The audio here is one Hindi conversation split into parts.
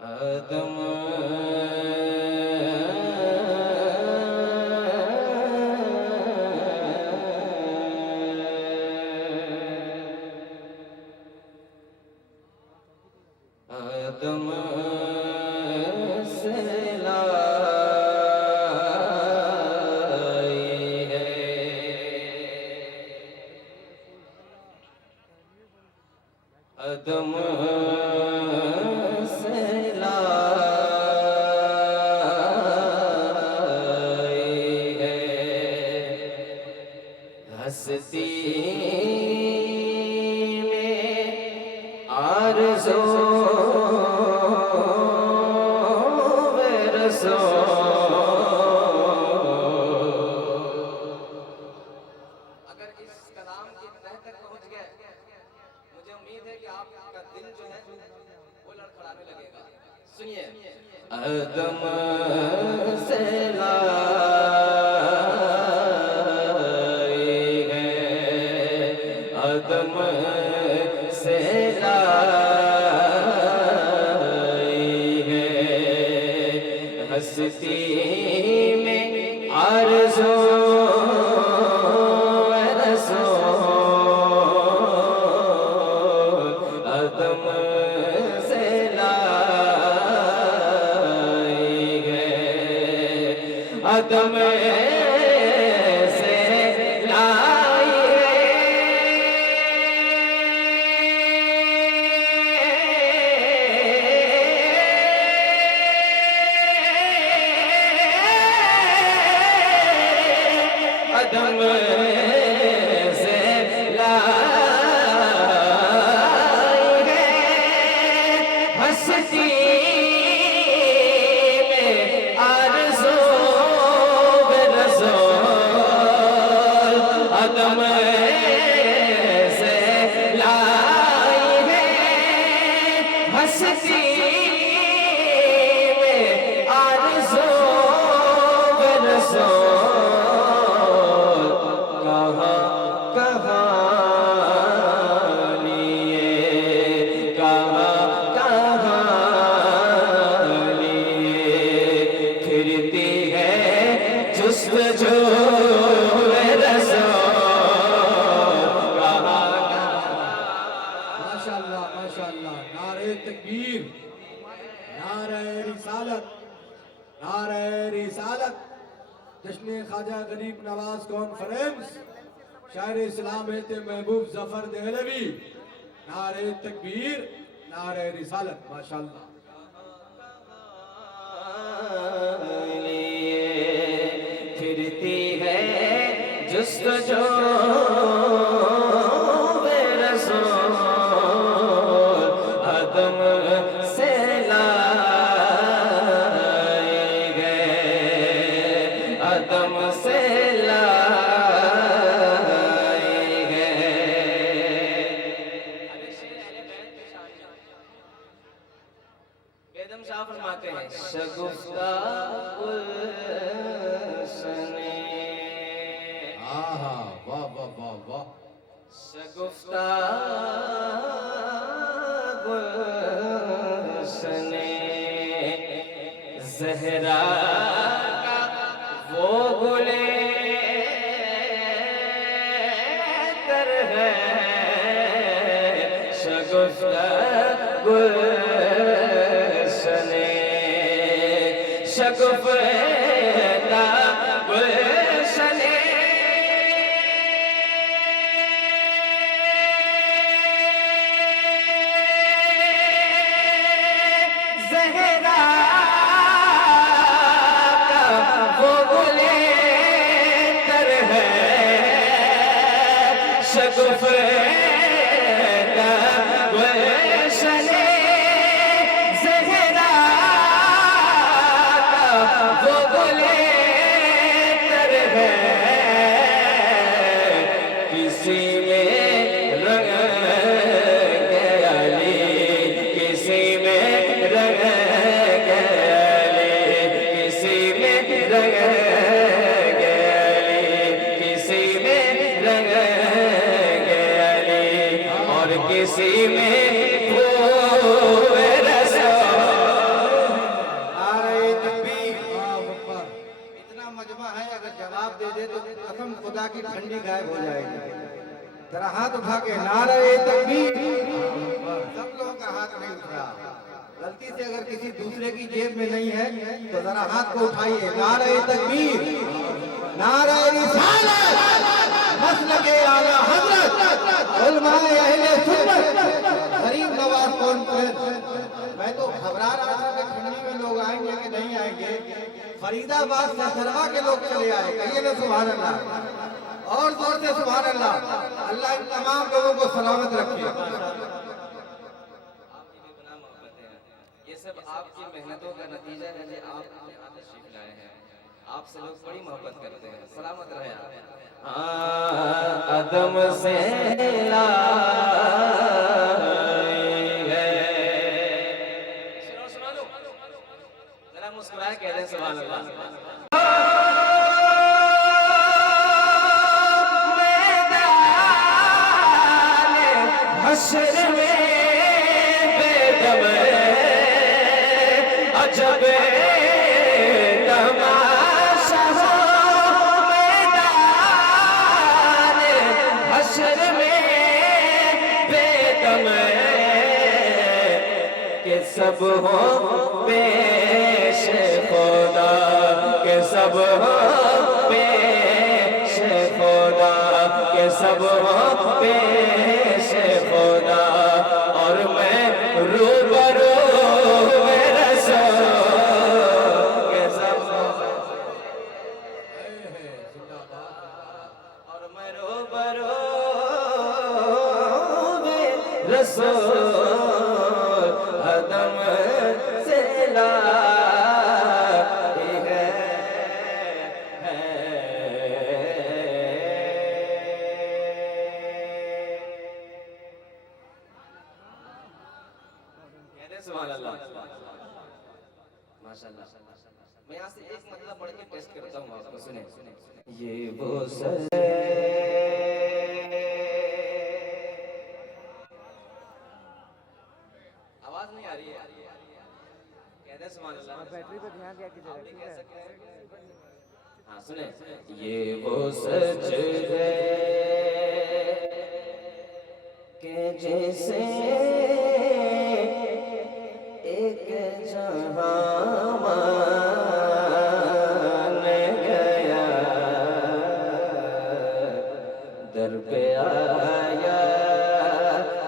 आदम आदम से लाई है आदम से लाई है हस्ती में आरज़ू अगर इस कलाम की तह तक पहुंच गए, मुझे उम्मीद है कि आपका दिल जो है वो लड़खड़ाने लगेगा। सुनिए, आदम से लाई है, आदम से लाई है, हस्ती में आरज़ू आदम से लाई है, आदम से लाई है, आदम से हस्ती में आरज़ू रसूल आदम से लाई है, हस्ती में आरज़ू रसूल कहाँ कहाँ जो माशाअल्लाह माशाअल्लाह। नारे तकबीर, नारे रिसालत, नारे रिसालत। जश्न ख्वाजा गरीब नवाज कॉन्फ्रेंस शायर इस्लाम महबूब जफर देहलवी। नारे तकबीर, नारे रिसालत। माशाअल्लाह। फिरती है जुस्तजू रसूल आदम से लाई गए, आदम से लाई गए। बेदम शाह फरमाते हैं शगुफ्ता वाह वाह वाह वाह। शगुफ्ता गुलशने ज़हरा का वो गुले तर है, शगुफ्ता गुलशने शगुफ्ता गुलशने शगुफ्ता गुलशने ज़हरा का वो गुले तर है, किसी में रंग गली, किसी में रंग गली, किसी में रंग गली, किसी में रंग गली। ठंडी गायब हो जाएगी। जरा हाथ उठा के नारे तकबीर। सब लोगों का हाथ नहीं उठ रहा। गलती से अगर किसी दूसरे की जेब में नहीं है तो जरा हाथ को उठाइए। नारे तकबीर, नारे रिसालत, मसलके आला हजरत, उलमाए अहले सुन्नत, गरीब नवाज कॉन्फ्रेंस। मैं तो घबरा रहा था कि ठंडी में लोग आएंगे कि नहीं आएंगे। फरीदाबाद सहसरवा के लोग चले आए। कहिए ना सुभान अल्लाह, और जोर से सुभान अल्लाह। अल्लाह इन तमाम लोगों को सलामत रखे। आपकी बेगुनाह मोहब्बतें हैं। ये सब आपकी मेहनतों का नतीजा है जो आप यहाँ तशरीफ लाए हैं। आपसे लोग बड़ी मोहब्बत करते हैं। सलामत रहे आप। अदम से सुना दो जरा, मुस्कुराए कह दें सुभान अल्लाह। हश्र में बेदम अजब तमाशा हो मैदान हश्र में बेदम के सब हो पेश खुदा के सब हो पेश खुदा के सब हो पेश खुदा और मैं रूबरू रसूल के सब और मैं रूबरू रसूल अदम से ला माशाल्लाह। मैं यहाँ से एक मतलब पढ़ के टेस्ट करता हूँ, आपको सुने। ये वो सर आवाज नहीं आ रही है, कह दे सुभान अल्लाह। बैटरी पे ध्यान दिया कीजिएगा, आप भी ठीक कह है? सकते हैं। हाँ सुने। ये वो सच है कि जैसे एक जहां मान गया दर पे आया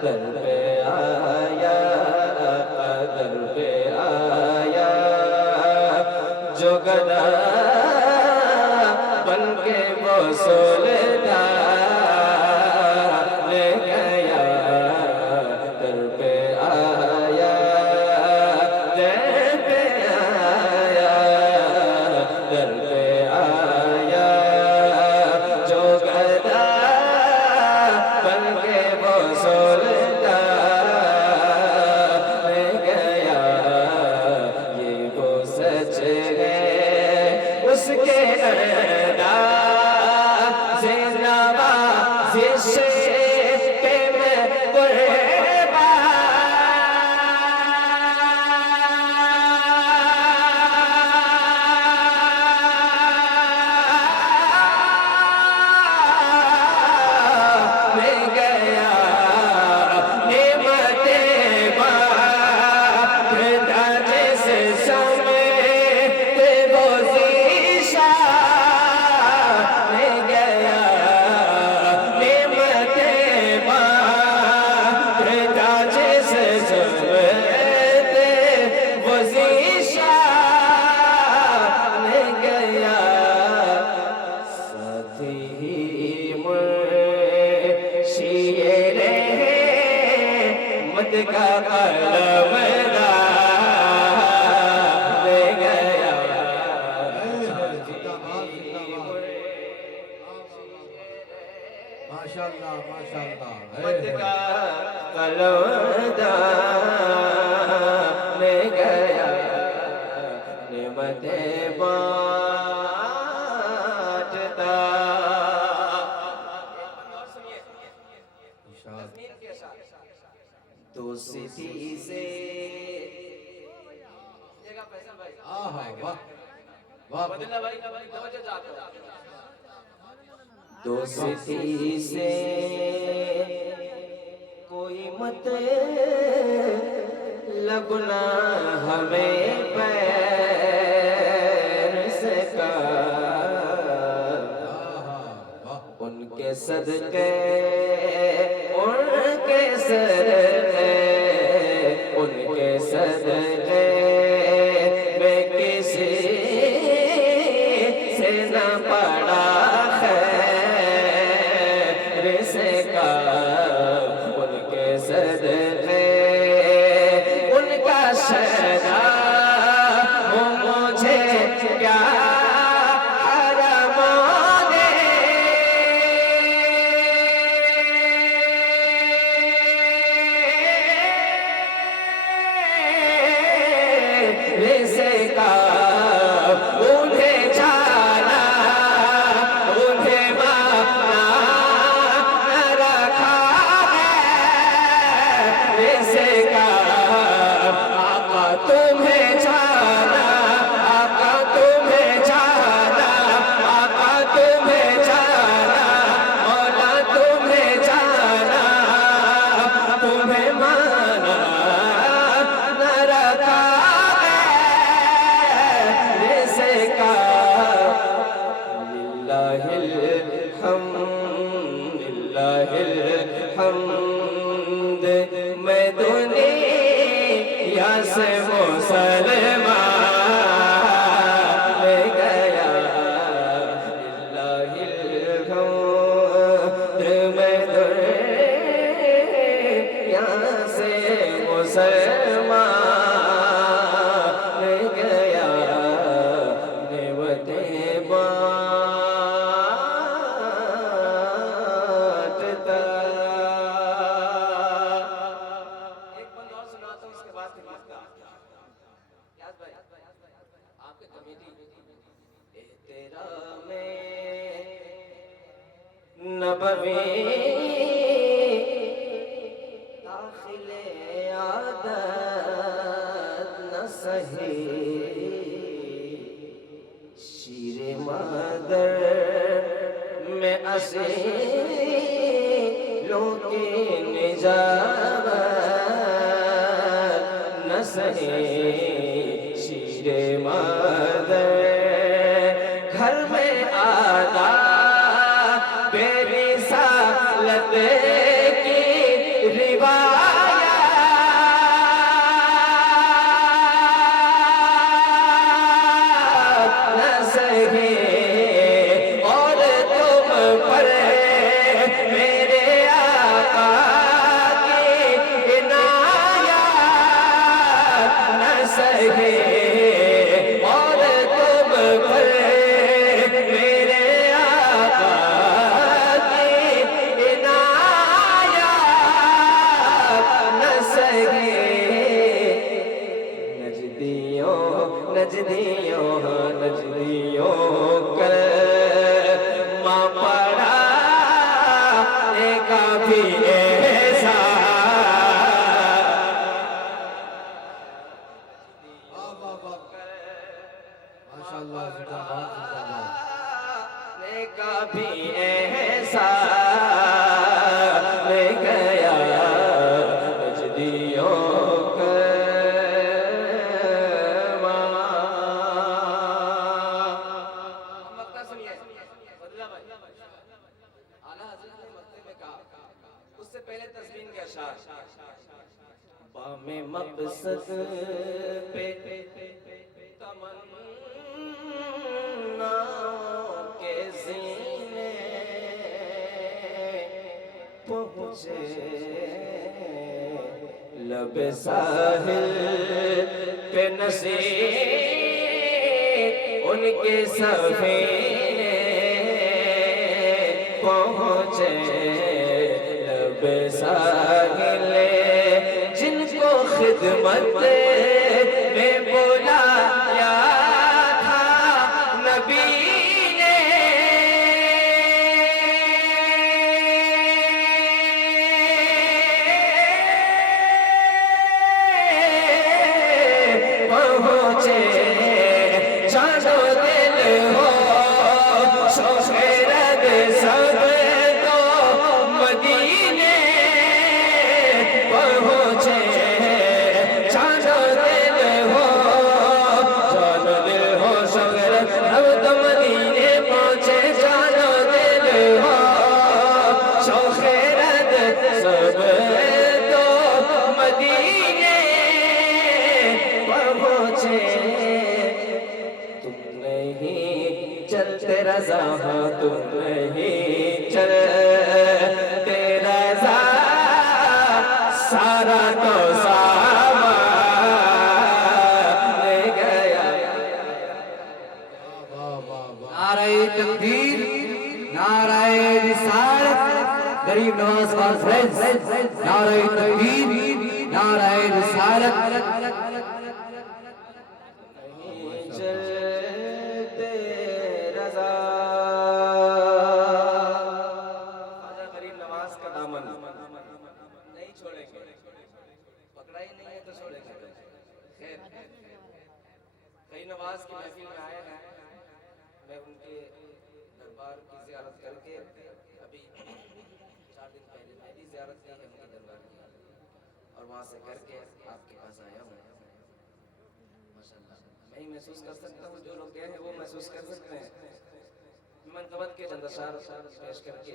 दर पे आया दर पे आया जो गदा बन के वो सोलदा ले गया दर पे आया दर पे आया दर पे आया जो गदा बन के वो सोलदा ले गया ये वो सच है उसके अंदाज़े नवाज़िश पे मैं कुर्बान ले गया नेमते बाँटता जैसे समेटे वो शीशा ले गया नेमते बाँटता जैसे समेटे वो शीशा ले गया साथी ही मुर्शिद मत का कलम ले गया माशाल्लाह माशाल्लाह। मत का कलम ले गया निमते बाँटता और सुनिए, तस्मीन के साथ दोस्ती से जगह फैसल भाई, आहा वाह वाह बदला भाई, तवज्जो चाहते हो। दोस्ती से कोई मत लगना हमें पैर से का, उनके सदके उनके सदके उनके सदके में किसी से न पड़ा खैर से का, उनके सदके उनका सदा हो मुझे क्या हमद, मैं दुनिया से मुसलमान गया, लिल्लाहिल हमद, मैं दुनिया से मुसलमान गया, नेमते नबवी दाखिले आदत न सही, शीरे मदर में असीलों की निजात न सही, शीरे मदर घर में आदा बेरिसालत की रिवायत न सही, और तुम पर मेरे आका की इनायत न सही, और तुम पर मेरे आका नजदियों कर माँ पड़ा का भी ऐसा, माशाअल्लाह, जिंदाबाद का भी ऐसा ले गया, नजदियों में मकसद पे तमन्नाओं के सीने पहुँचे, लब साहिल पे नसीब उनके सफीने पहुँचे, लब साहिल जिनको खिदमत में बुलाया था नबी ने, पहुँचे जानो दिल हो शोशे रग सब पहुँचे, तुम नहीं चलते रज़ा, तुम नहीं चलते रज़ा, सारा तो सामान गया। नारे तकबीर, नारे रिसालत, गरीब नवाज कॉन्फ्रेंस, नारे तकबीर, नारे रिसालत। नहीं चलते रज़ा, ख्वाजा गरीब नवाज का दामन नहीं छोड़ेंगे, पकड़ा ही नहीं है तो छोड़ेंगे। खैर, गरीब नवाज की महफिल में आए हैं, मैं उनके दरबार की ज़ियारत करके अभी 4 दिन पहले मैं भी ज़ियारत की है उनके दरबार की, और वहाँ से करके आपके पास आया हूँ। माशाल्लाह, मैं ही महसूस कर सकता हूँ, जो लोग गए हैं वो महसूस कर सकते हैं। मनकबत के चंद अशार पेश करके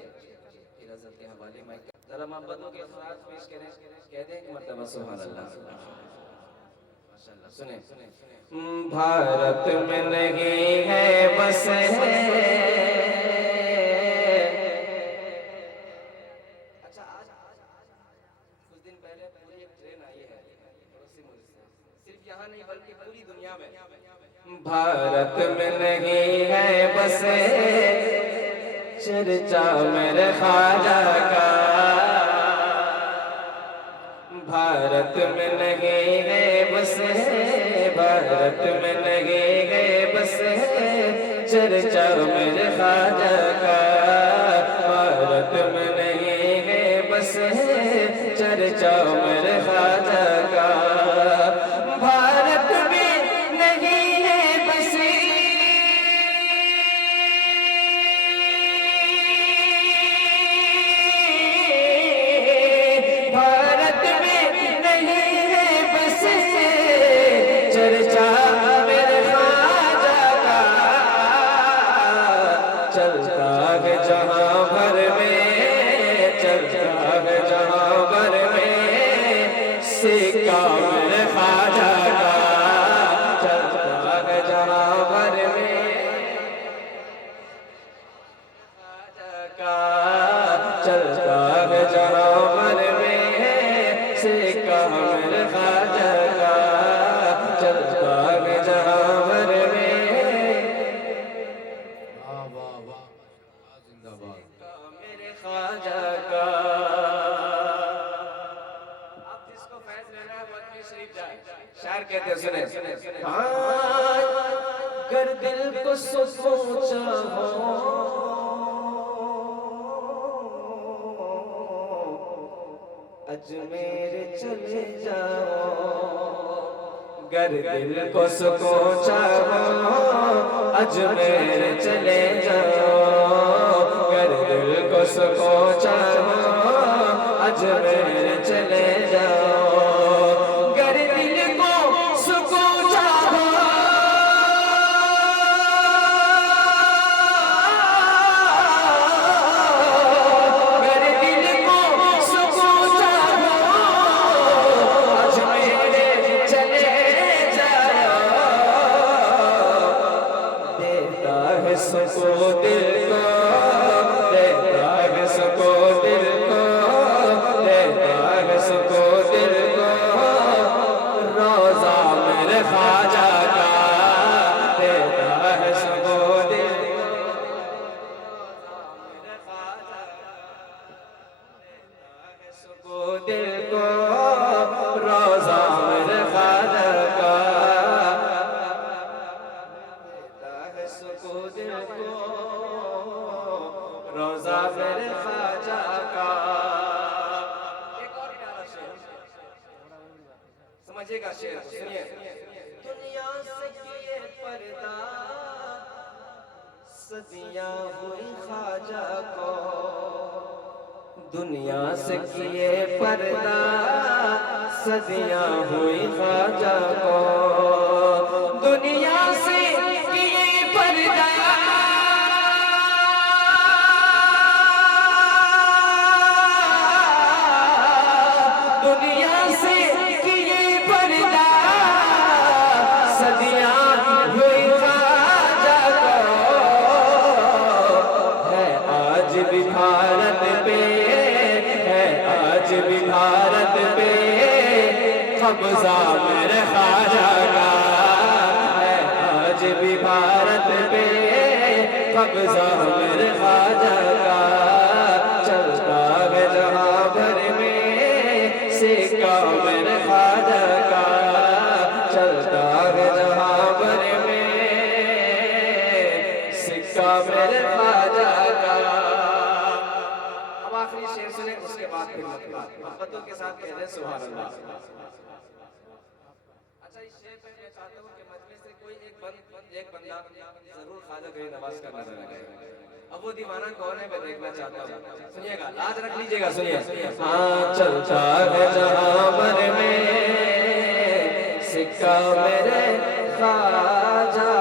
फिर हज़रत के हवाले में ज़रा मोहब्बतों के अखराज पेश करें, कह दें कि मर्तबा सुभान अल्लाह। माशाल्लाह, सुने भारत में नहीं है बस है, अच्छा आज कुछ दिन पहले पूरी एक ट्रेन आई है पड़ोसी मुल्क से, सिर्फ यहाँ नहीं बल्कि पूरी दुनिया में, भारत में नहीं है बस चर्चा मेरे ख्वाजा का, भारत में नहीं है बस, भारत में नहीं है बस चर्चा मेरे ख्वाजा का, भारत में नहीं है बस चर्चा मेरे ख्वाजा का, भारत में नहीं है बस भारत में नहीं है बस चर्चा मेरे ख्वाजा का, चलता है जहां भर में, चलता है जहां भर में सिक्का मेरे ख्वाजा का, चलता है जहां भर में ख्वाजा का, चलता है जहां भर में सिक्का मेरे ख्वाजा का, चलता है जहां भर में वाह वाह वाह, जिंदाबाद। मेरे ख्वाजा का। आप जिसको फैज लेना है मदनी शरीफ जाए, शायर कहते हैं सुने, हाँ अगर दिल को सुकून चाहो, अजमेर चले जाओ, गर दिल को सुकून चाहो अजमेर चले जाओ, गर दिल को सुकून चाहो अजमेर चले जाओ, गर दिल को सुकून चाहो गर दिल को सुकून चाहो अजमेर चले जाओ, देता है सुकून दिल को, देता है सुकून दिल को, देता है सुकून दिल को, रोज़ा मेरे ख्वाजा का, देता है सुकून दिल को, मेरे ख्वाजा देता है सुकून दिल को, रोज़ा मेरे ख्वाजा का, देता है सुकून दिल को, रोज़ा मेरे ख्वाजा का। एक और प्यारा शेर समझिएगा, शेर सुनिए, दुनिया से किए पर्दा सदियां हुई ख्वाजा को, दुनिया से किए पर्दा सदियां हुई ख्वाजा को, दुनिया से किए पर्दा दुनिया से किए पर्दा मेरे ख्वाजा का। अब आखिरी शेर सुने, उसके बाद फिर मोहब्बतों के साथ कह दें सुभान अल्लाह। अच्छा, इस शेर पे मैं चाहता हूँ कि मजलिस से कोई एक बंदा जरूर ख्वाजा गरीब नवाज का नारा लगाएगा। अब वो दीवाना कौन है मैं देखना चाहता हूँ। सुनिएगा, लाज रख लीजिएगा, सुनिए। हाँ चलता है जहां भर में सिक्का मेरे ख्वाजा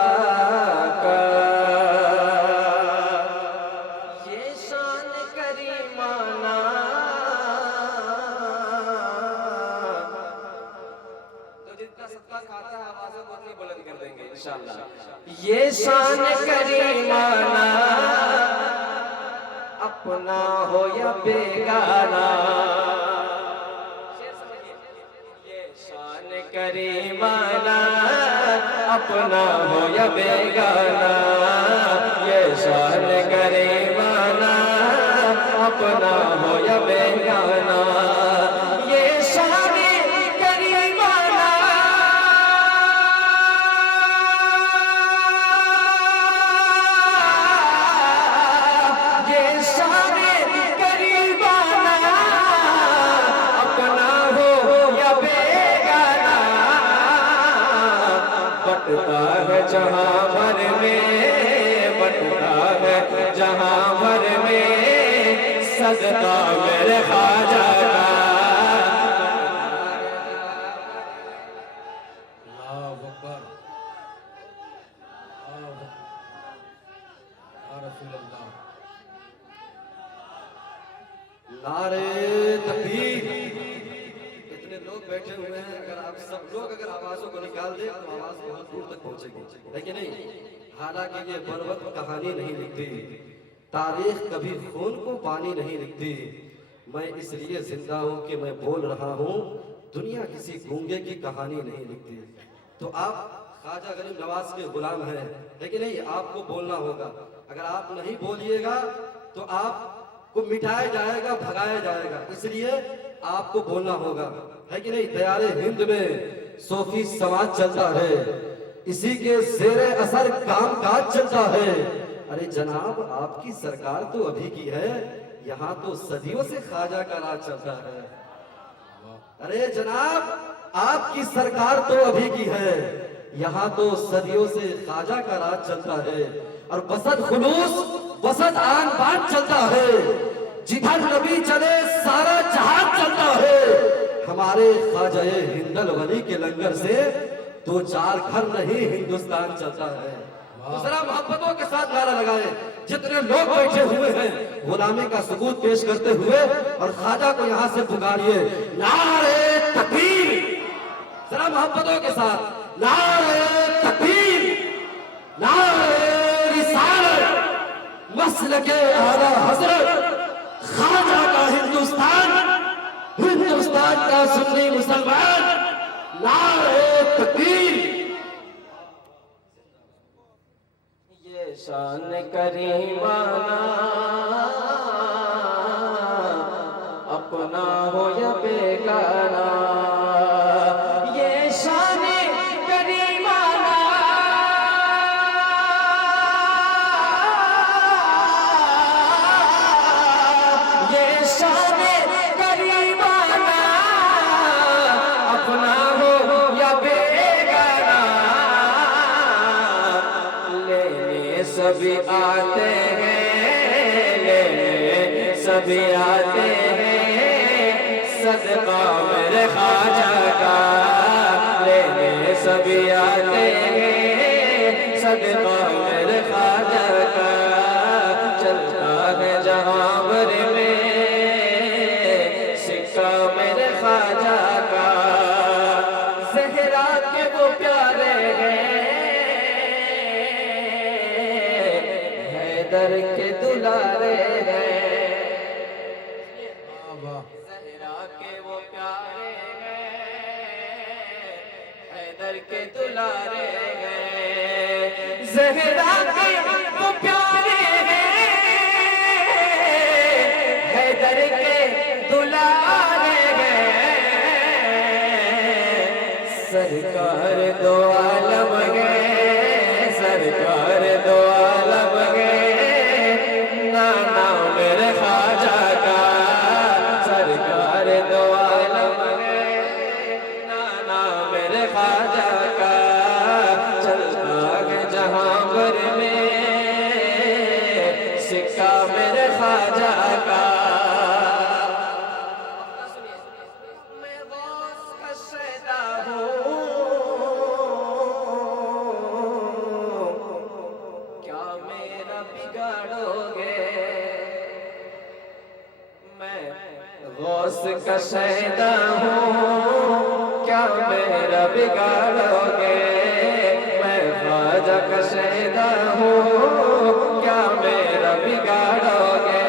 का, ये शान करीमाना। तो जितना सत्ता खाता है आवाज़ों को उतनी बुलंद कर देंगे इंशाअल्लाह। ये शान करीमाना, अपना हो या बेगाना। ये शान करीमाना, अपना हो या बेगाना। ये शान करीमाना, अपना हो या बेगाना। ये शान करीमाना, ये शान करीमाना, अपना हो या बेगाना। बटता है जहां भर में, बटता है जहां भर में, सदका मेरे ख्वाजा का। अल्लाहु अकबर, अल्लाहु अकबर, या रसूल अल्लाह। नारे तकबीर। इतने लोग बैठे हुए हैं, अगर आप सब लोग अगर आवाजों को निकाल दें तो आवाज बहुत दूर तक पहुंचेगी, है कि नहीं? हालांकि ये बरवक्त कहानी नहीं लिखती, तारीख कभी खून को पानी नहीं लिखती। मैं इसलिए जिंदा हूं कि मैं बोल रहा हूं, दुनिया किसी गूंगे की कहानी नहीं लिखती। तो आप ख्वाजा गरीब नवाज के गुलाम हैं, है कि नहीं? आपको बोलना होगा। अगर आप नहीं बोलिएगा तो आपको मिटाया जाएगा, भगाया जाएगा। इसलिए आपको बोलना होगा, है कि नहीं? दयारे हिंद में सूफी समाज चलता है, इसी के ज़ेरे असर काम काज चलता है। अरे जनाब, आपकी सरकार तो अभी की है, यहाँ तो सदियों से ख्वाजा का राज चलता है। अरे जनाब, आपकी सरकार तो अभी की है, यहाँ तो सदियों से ख्वाजा का राज चलता है। और बसत खुलूस बसत आन बान चलता है, जिधर नबी चले सारा जहां चलता है। हमारे ख्वाजा हिंदल वली के लंगर से दो चार घर नहीं हिंदुस्तान चलता है। तो जरा मोहब्बतों के साथ नारा लगाए, जितने लोग बैठे हुए हैं गुलामी का सबूत पेश करते हुए, और ख्वाजा को यहाँ से पुकारिए, नारे तकबीर। जरा मोहब्बतों के साथ नारे तकबीर, नारे रिसालत, मसलके आला हज़रत, ख्वाजा का हिंदुस्तान, हिंदुस्तान का सुन्नी मुसलमान, नारे तकबीर। ये शान करीमाना, अपना हो या बेगाना। ये शान करीमाना, ये शान करीमाना, अपना हो या बेगाना। लेने सभी आते हैं, लेने सभी आते हैं, सदका मेरे ख्वाजा का। लेने सभी आते हैं, सदका मेरे ख्वाजा का। चलता है जहां भर में सिक्का मेरे ख्वाजा का। ज़हरा के वो प्यारे हैं, हैदर के दुलारे हैं। ज़हरा के वो प्यारे हैं, हैदर के दुलारे हैं। ज़हरा के वो प्यारे हैं, हैदर के दुलारे हैं। सरकार दो आलम गए, सरकार दो आलम गए, का शहदा हूँ, क्या मेरा बिगाड़ोगे? मैं ख्वाजा का शहदा हूँ, क्या मेरा बिगाड़ोगे?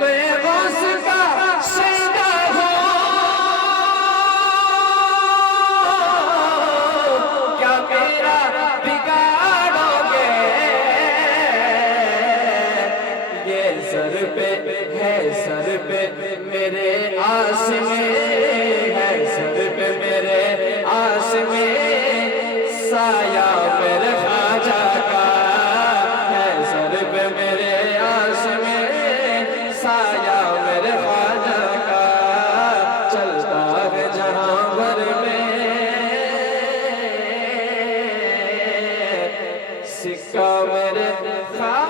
मैं गौस का शहदा हूँ, क्या मेरा बिगाड़ोगे? ये सर पे है, सर पे मेरे आस में है, सर पे मेरे आस में साया मेरे ख्वाजा का है, सर पे मेरे आस में साया मेरे ख्वाजा का। चलता है जहां भर में सिक्का मेरे ख्वाजा